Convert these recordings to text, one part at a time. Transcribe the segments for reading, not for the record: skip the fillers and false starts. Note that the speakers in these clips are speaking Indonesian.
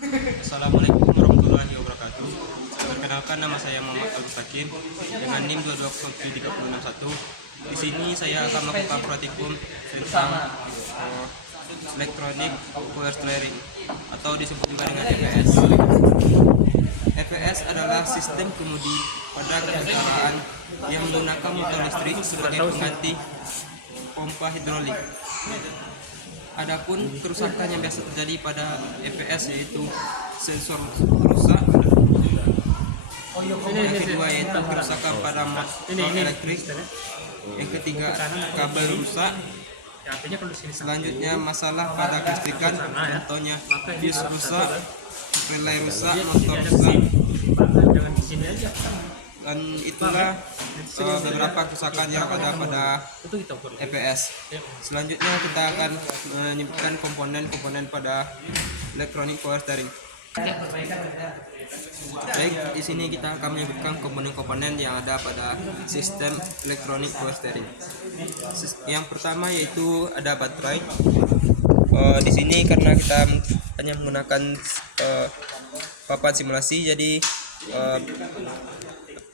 Assalamualaikum warahmatullahi wabarakatuh. Perkenalkan, nama saya Muhammad Agus Hakim dengan NIM 2203061. Di sini saya akan melakukan praktikum tentang Electronic Power Steering atau disebut juga dengan EPS. EPS adalah sistem kemudi pada kendaraan yang menggunakan motor listrik sebagai pengganti pompa hidrolik. Adapun kerusakan yang biasa terjadi pada EPS yaitu sensor rusak, yang kedua yaitu kerusakan pada motor elektrik, yang ketiga kabel rusak, selanjutnya masalah pada kelistrikan, contohnya fuse rusak, relay rusak, motor rusak. Dan itulah beberapa kerusakan yang ada pada EPS. Selanjutnya kita akan menyebutkan komponen-komponen pada Electronic Power Steering. Baik, di sini kita akan menyebutkan komponen-komponen yang ada pada sistem Electronic Power Steering. Yang pertama yaitu ada baterai. Di sini karena kita hanya menggunakan papan simulasi, jadi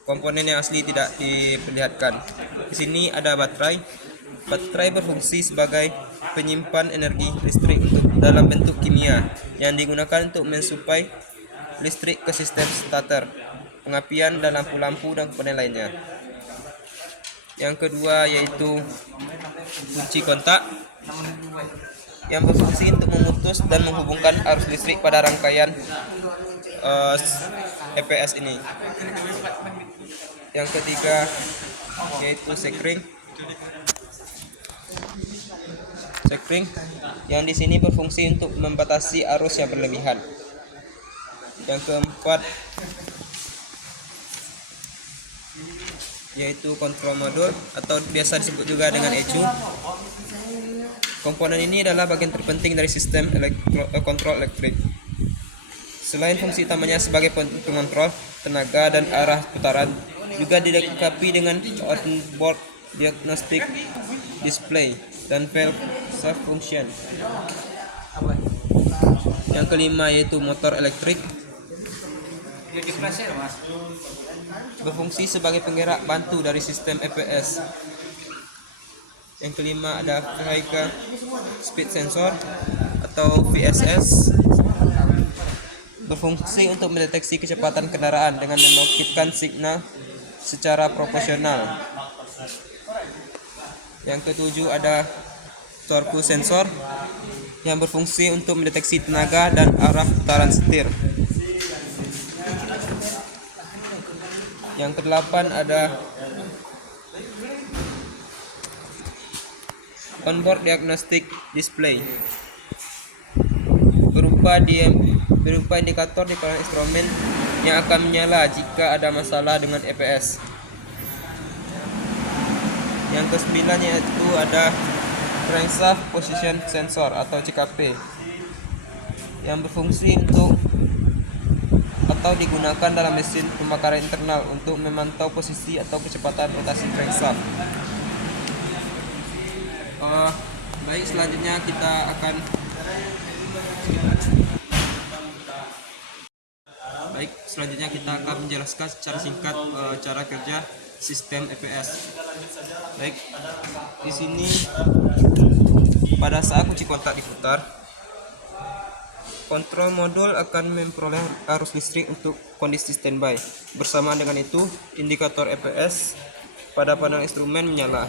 komponen yang asli tidak diperlihatkan. Di sini ada baterai. Baterai berfungsi sebagai penyimpan energi listrik dalam bentuk kimia yang digunakan untuk mensuplai listrik ke sistem starter, pengapian, dan lampu-lampu dan komponen lainnya. Yang kedua yaitu kunci kontak yang berfungsi untuk memutus dan menghubungkan arus listrik pada rangkaian EPS ini. Yang ketiga yaitu sekring yang di sini berfungsi untuk membatasi arus yang berlebihan. Yang keempat yaitu control module atau biasa disebut juga dengan ECU. Komponen ini adalah bagian terpenting dari sistem kontrol elektrik. Selain fungsi utamanya sebagai pengontrol tenaga dan arah putaran, juga dilengkapi dengan onboard diagnostic display dan valve self function. Yang kelima yaitu motor elektrik, berfungsi sebagai penggerak bantu dari sistem EPS. Yang kelima ada vehicle speed sensor atau VSS, berfungsi untuk mendeteksi kecepatan kendaraan dengan membangkitkan signal secara proporsional. Yang ketujuh ada torque sensor yang berfungsi untuk mendeteksi tenaga dan arah putaran setir. Yang kedelapan ada onboard diagnostic display, berupa indikator di kolom instrumen yang akan menyala jika ada masalah dengan EPS. Yang kesembilan yaitu ada crankshaft position sensor atau CKP, yang berfungsi atau digunakan dalam mesin pembakaran internal untuk memantau posisi atau kecepatan rotasi crankshaft. Baik, selanjutnya kita akan menjelaskan secara singkat cara kerja sistem EPS. Baik, di sini pada saat kunci kontak diputar, kontrol modul akan memperoleh arus listrik untuk kondisi standby. Bersamaan dengan itu, indikator EPS pada panel instrumen menyala.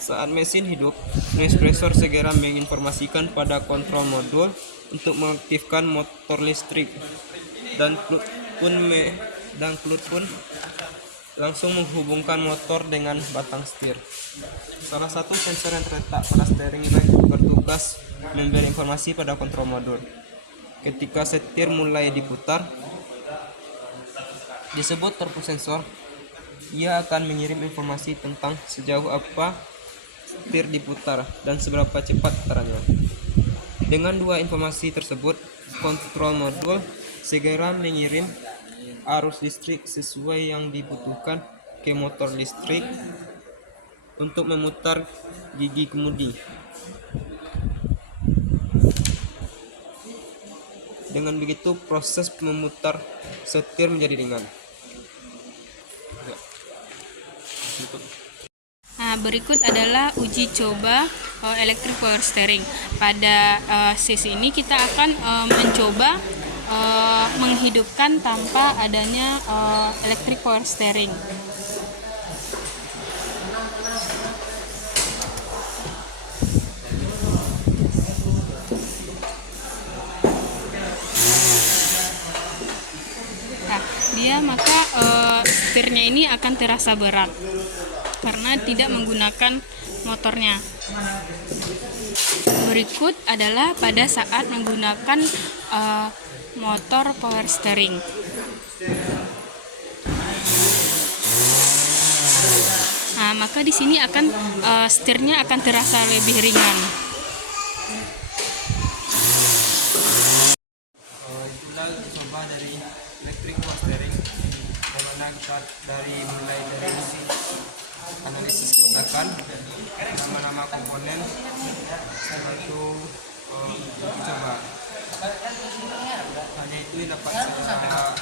Saat mesin hidup, espresso segera menginformasikan pada kontrol modul untuk mengaktifkan motor listrik, dan klud pun langsung menghubungkan motor dengan batang setir. Salah satu sensor yang terletak pada steering rack bertugas memberi informasi pada kontrol modul. Ketika setir mulai diputar, disebut torque sensor, ia akan mengirim informasi tentang sejauh apa setir diputar dan seberapa cepat putarannya. Dengan dua informasi tersebut, kontrol modul segera mengirim arus listrik sesuai yang dibutuhkan ke motor listrik untuk memutar gigi kemudi. Dengan begitu proses memutar setir menjadi ringan. Nah, berikut adalah uji coba electric power steering. Pada sesi ini kita akan mencoba menghidupkan tanpa adanya electric power steering. Nah, maka setirnya ini akan terasa berat karena tidak menggunakan motornya. Berikut adalah pada saat menggunakan motor power steering. Nah, maka di sini akan setirnya akan terasa lebih ringan. Itulah coba dari electric power steering, dimana kita mulai dari analisis kerusakan, nama-nama komponen, setelah itu coba. Hanya itu dapat secara